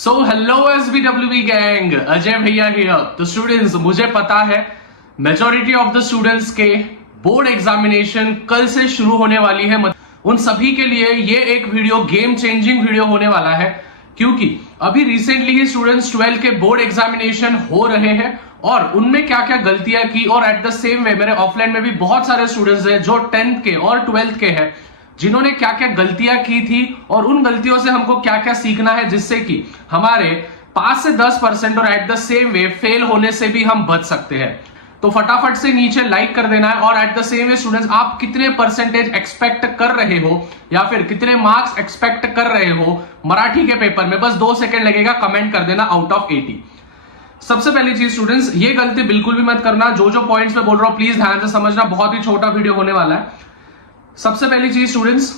So hello SBWB gang, Ajay भैया here. तो students, मुझे पता है मेजॉरिटी ऑफ द स्टूडेंट्स के बोर्ड एग्जामिनेशन कल से शुरू होने वाली है। उन सभी के लिए ये एक वीडियो गेम चेंजिंग वीडियो होने वाला है, क्योंकि अभी रिसेंटली ही स्टूडेंट्स 12 के बोर्ड एग्जामिनेशन हो रहे हैं और उनमें क्या क्या गलतियां की, और एट द सेम वे मेरे ऑफलाइन में भी बहुत सारे स्टूडेंट्स हैं जो 10th के और 12th के हैं, जिन्होंने क्या क्या गलतियां की थी और उन गलतियों से हमको क्या क्या सीखना है, जिससे कि हमारे 5 से 10% और at the same way fail होने से भी हम बच सकते हैं। तो फटाफट से नीचे लाइक कर देना है। और at the same way students, आप कितने परसेंटेज एक्सपेक्ट कर रहे हो या फिर कितने मार्क्स एक्सपेक्ट कर रहे हो मराठी के पेपर में, बस 2 सेकंड लगेगा, कमेंट कर देना आउट ऑफ 80। सबसे पहली चीज स्टूडेंट्स, ये गलती बिल्कुल भी मत करना। जो जो पॉइंट्स में बोल रहा हूं प्लीज ध्यान से समझना, बहुत ही छोटा वीडियो होने वाला है। सबसे पहली चीज स्टूडेंट्स,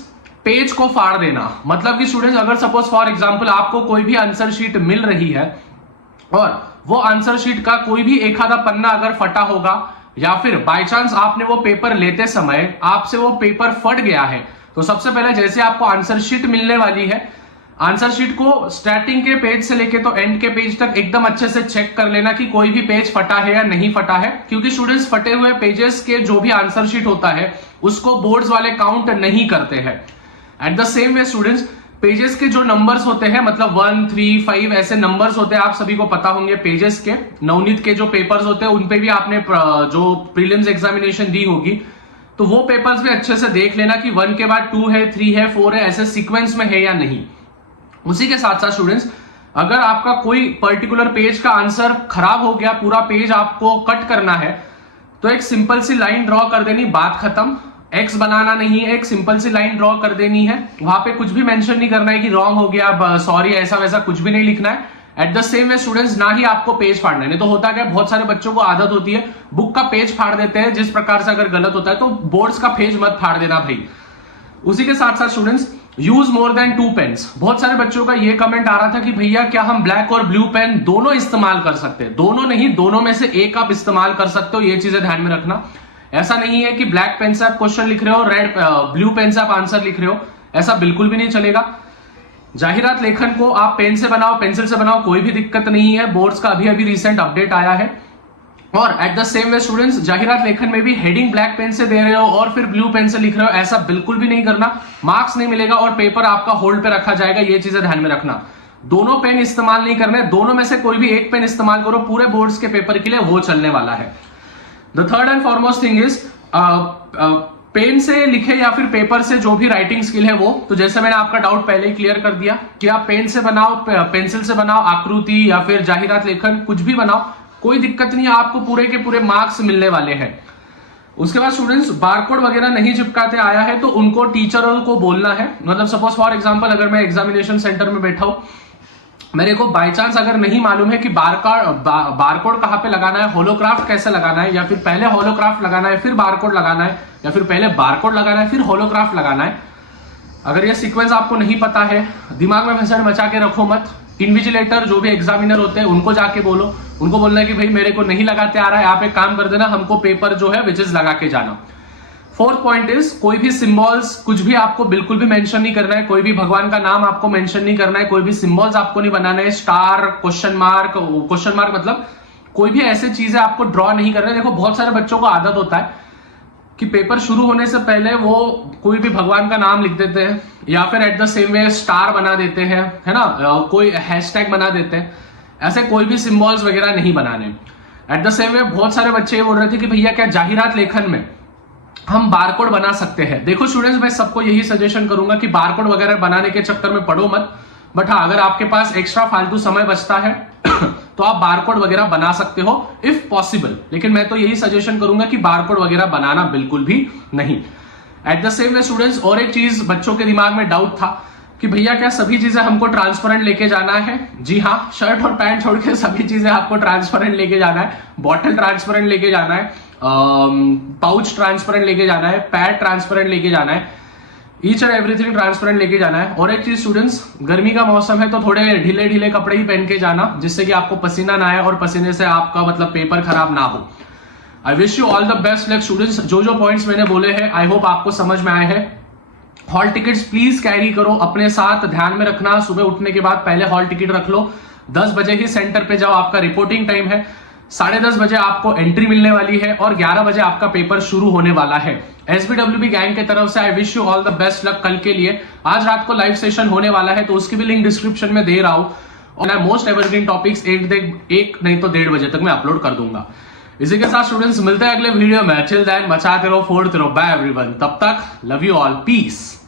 पेज को फाड़ देना। मतलब कि स्टूडेंट्स, अगर सपोज फॉर एग्जांपल आपको कोई भी आंसर शीट मिल रही है और वो आंसर शीट का कोई भी एक आधा पन्ना अगर फटा होगा या फिर बाय चांस आपने वो पेपर लेते समय आपसे वो पेपर फट गया है, तो सबसे पहले जैसे आपको आंसर शीट मिलने वाली है, आंसर शीट को स्टार्टिंग के पेज से लेके तो एंड के पेज तक एकदम अच्छे से चेक कर लेना कि कोई भी पेज फटा है या नहीं फटा है। क्योंकि स्टूडेंट्स, फटे हुए पेजेस के जो भी आंसर शीट होता है उसको बोर्ड्स वाले काउंट नहीं करते हैं। At the same way students, pages के जो नंबर्स होते हैं, मतलब 1, 3, 5 ऐसे नंबर्स होते हैं, आप सभी को पता होंगे। पेजेस के नवनीत के जो पेपर्स होते हैं उनपे भी आपने जो प्रीलिम्स एग्जामिनेशन दी होगी, तो वो पेपर्स भी अच्छे से देख लेना कि 1 के बाद 2 है, 3 है, 4 है, ऐसे सीक्वेंस में है या नहीं। उसी के साथ साथ स्टूडेंट्स, अगर आपका कोई पर्टिकुलर पेज का आंसर खराब हो गया, पूरा पेज आपको कट करना है, तो एक सिंपल सी लाइन ड्रॉ कर देनी, बात खत्म। एक्स बनाना नहीं है, एक सिंपल सी लाइन ड्रॉ कर देनी है। वहां पे कुछ भी मेंशन नहीं करना है कि रॉन्ग हो गया, सॉरी, ऐसा वैसा कुछ भी नहीं लिखना है। At the same way students, ना ही आपको पेज फाड़ना है। नहीं तो होता क्या, बहुत सारे बच्चों को आदत होती है बुक का पेज फाड़ देते हैं। जिस प्रकार से अगर गलत होता है तो बोर्ड्स का पेज मत फाड़ देना भाई। उसी के साथ साथ students, use more than 2 pens. बहुत सारे बच्चों का ये कमेंट आ रहा था कि भैया क्या हम ब्लैक और ब्लू पेन दोनों इस्तेमाल कर सकते हैं? दोनों नहीं, दोनों में से एक आप इस्तेमाल कर सकते हो। ये चीजें ध्यान में रखना। ऐसा नहीं है कि ब्लैक पेन से आप क्वेश्चन लिख रहे हो, ब्लू पेन से आप आंसर लिख रहे हो, ऐसा बिल्कुल भी नहीं चलेगा। जाहिरात लेखन को आप पेन से बनाओ, पेंसिल से बनाओ, कोई भी दिक्कत नहीं है। बोर्ड्स का अभी अभी रिसेंट अपडेट आया है। और at the same way students, जाहिरात लेखन में भी हेडिंग ब्लैक पेन से दे रहे हो और फिर ब्लू पेन से लिख रहे हो, ऐसा बिल्कुल भी नहीं करना। मार्क्स नहीं मिलेगा और पेपर आपका होल्ड पे रखा जाएगा। ये चीजें ध्यान में रखना। दोनों पेन इस्तेमाल नहीं करने, दोनों में से कोई भी एक पेन इस्तेमाल करो पूरे बोर्ड्स के पेपर के लिए, वो चलने वाला है। The third and foremost thing is, pen से लिखे या फिर पेपर से जो भी राइटिंग स्किल है वो, तो जैसे मैंने आपका डाउट पहले ही क्लियर कर दिया कि आप पेन से बनाओ, पेंसिल से बनाओ, आकृति या फिर जाहिरात लेखन कुछ भी बनाओ, कोई दिक्कत नहीं है, आपको पूरे के पूरे मार्क्स मिलने वाले हैं। उसके बाद स्टूडेंट्स, बारकोड वगैरह नहीं चिपकाते आया है तो उनको टीचरों को बोलना है। मतलब सपोज फॉर एग्जांपल, अगर मैं एग्जामिनेशन सेंटर में बैठा हूं, मेरे को बाय चांस अगर नहीं मालूम है कि बारकोड कहां पे लगाना है, होलोग्राफ कैसे लगाना है, या फिर पहले होलोग्राफ लगाना है फिर बारकोड लगाना है, या फिर पहले बारकोड लगाना है फिर होलोग्राफ लगाना है, अगर ये सीक्वेंस आपको नहीं पता है, दिमाग में भसड़ मचा के रखो मत। इन्विजिलेटर जो भी एग्जामिनर होते हैं उनको जाके बोलो, उनको बोलना है कि भाई मेरे को नहीं लगाते आ रहा है, आप एक काम कर देना, हमको पेपर जो है विचेस लगा के जाना। फोर्थ पॉइंट इज, कोई भी सिंबल्स कुछ भी आपको बिल्कुल भी मेंशन नहीं करना है। कोई भी भगवान का नाम आपको मेंशन नहीं करना है, कोई भी सिंबल्स आपको नहीं बनाना है, स्टार, क्वेश्चन मार्क मतलब कोई भी ऐसे चीजें आपको ड्रॉ नहीं करना है। देखो, बहुत सारे बच्चों को आदत होता है कि पेपर शुरू होने से पहले वो कोई भी भगवान का नाम लिख देते हैं या फिर at the same way star बना देते हैं, है ना, कोई हैशटैग बना देते हैं। ऐसे कोई भी सिंबल्स वगैरह नहीं बनाने। एट द सेम वे बहुत सारे बच्चे ये बोल रहे थे कि भैया क्या जाहिरात लेखन में हम बारकोड बना सकते हैं? देखो स्टूडेंट्स, मैं सबको यही सजेशन करूंगा कि बारकोड वगैरह बनाने के चक्कर में पड़ो मत। बट हाँ, अगर आपके पास एक्स्ट्रा फालतू समय बचता है तो आप बारकोड वगैरह बना सकते हो इफ पॉसिबल। लेकिन मैं तो यही सजेशन करूंगा कि बारकोड वगैरह बनाना बिल्कुल भी नहीं। At the same way students, और एक चीज बच्चों के दिमाग में डाउट था कि भैया क्या सभी चीजें हमको ट्रांसपेरेंट लेके जाना है? जी हाँ, शर्ट और पैंट छोड़ के सभी चीजें आपको ट्रांसपेरेंट लेके जाना है। बॉटल ट्रांसपेरेंट लेके जाना है, पाउच ट्रांसपेरेंट लेके जाना है, पैड ट्रांसपेरेंट लेके जाना है, ईच एंड एवरीथिंग ट्रांसपेरेंट लेके जाना है। और एक चीज स्टूडेंट्स, गर्मी का मौसम है तो थोड़े ढीले ढीले कपड़े ही पहन के जाना, जिससे कि आपको पसीना ना आए और पसीने से आपका मतलब पेपर खराब ना हो। I wish you all the best luck students. जो जो पॉइंट्स मैंने बोले हैं आई होप आपको समझ में आए हैं। हॉल टिकट्स प्लीज कैरी करो अपने साथ, ध्यान में रखना सुबह उठने के बाद पहले हॉल टिकट रख लो। 10 बजे ही सेंटर पे जाओ, आपका रिपोर्टिंग टाइम है। 10:30 बजे आपको एंट्री मिलने वाली है और 11 बजे आपका पेपर शुरू होने वाला है। SBWB गैंग की तरफ से I wish you all the best luck कल के लिए। आज रात को लाइव सेशन होने वाला है तो उसकी भी लिंक डिस्क्रिप्शन में दे रहा हूं और मोस्ट एवरग्रीन टॉपिक्स एक नहीं तो 1:30 बजे तक मैं अपलोड कर दूंगा। इसी के साथ स्टूडेंट्स मिलते हैं अगले वीडियो में। टिल देन मचाते रहो, फोड़ते रहो। बाय एवरीवन, तब तक लव यू ऑल, पीस।